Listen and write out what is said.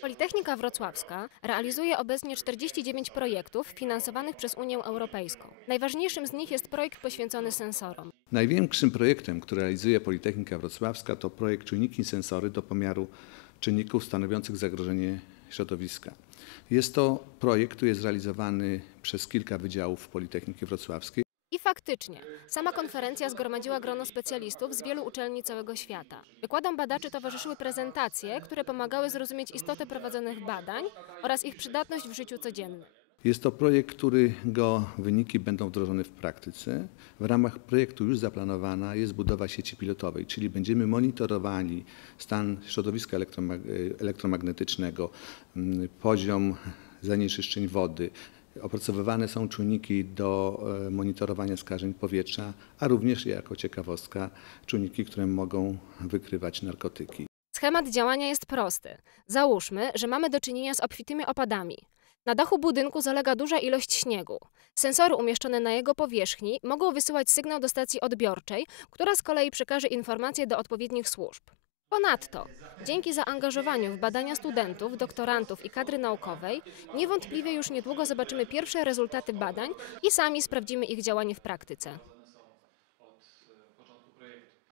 Politechnika Wrocławska realizuje obecnie 49 projektów finansowanych przez Unię Europejską. Najważniejszym z nich jest projekt poświęcony sensorom. Największym projektem, który realizuje Politechnika Wrocławska to projekt Czujniki Sensory do pomiaru czynników stanowiących zagrożenie środowiska. Jest to projekt, który jest realizowany przez kilka wydziałów Politechniki Wrocławskiej. Faktycznie, sama konferencja zgromadziła grono specjalistów z wielu uczelni całego świata. Wykładom badaczy towarzyszyły prezentacje, które pomagały zrozumieć istotę prowadzonych badań oraz ich przydatność w życiu codziennym. Jest to projekt, którego wyniki będą wdrożone w praktyce. W ramach projektu już zaplanowana jest budowa sieci pilotowej, czyli będziemy monitorowali stan środowiska elektromag- elektromagnetycznego, mm, poziom zanieczyszczeń wody. Opracowywane są czujniki do e, monitorowania skażeń powietrza, a również jako ciekawostka czujniki, które mogą wykrywać narkotyki. Schemat działania jest prosty. Załóżmy, że mamy do czynienia z obfitymi opadami. Na dachu budynku zalega duża ilość śniegu. Sensory umieszczone na jego powierzchni mogą wysyłać sygnał do stacji odbiorczej, która z kolei przekaże informacje do odpowiednich służb. Ponadto, dzięki zaangażowaniu w badania studentów, doktorantów i kadry naukowej, niewątpliwie już niedługo zobaczymy pierwsze rezultaty badań i sami sprawdzimy ich działanie w praktyce.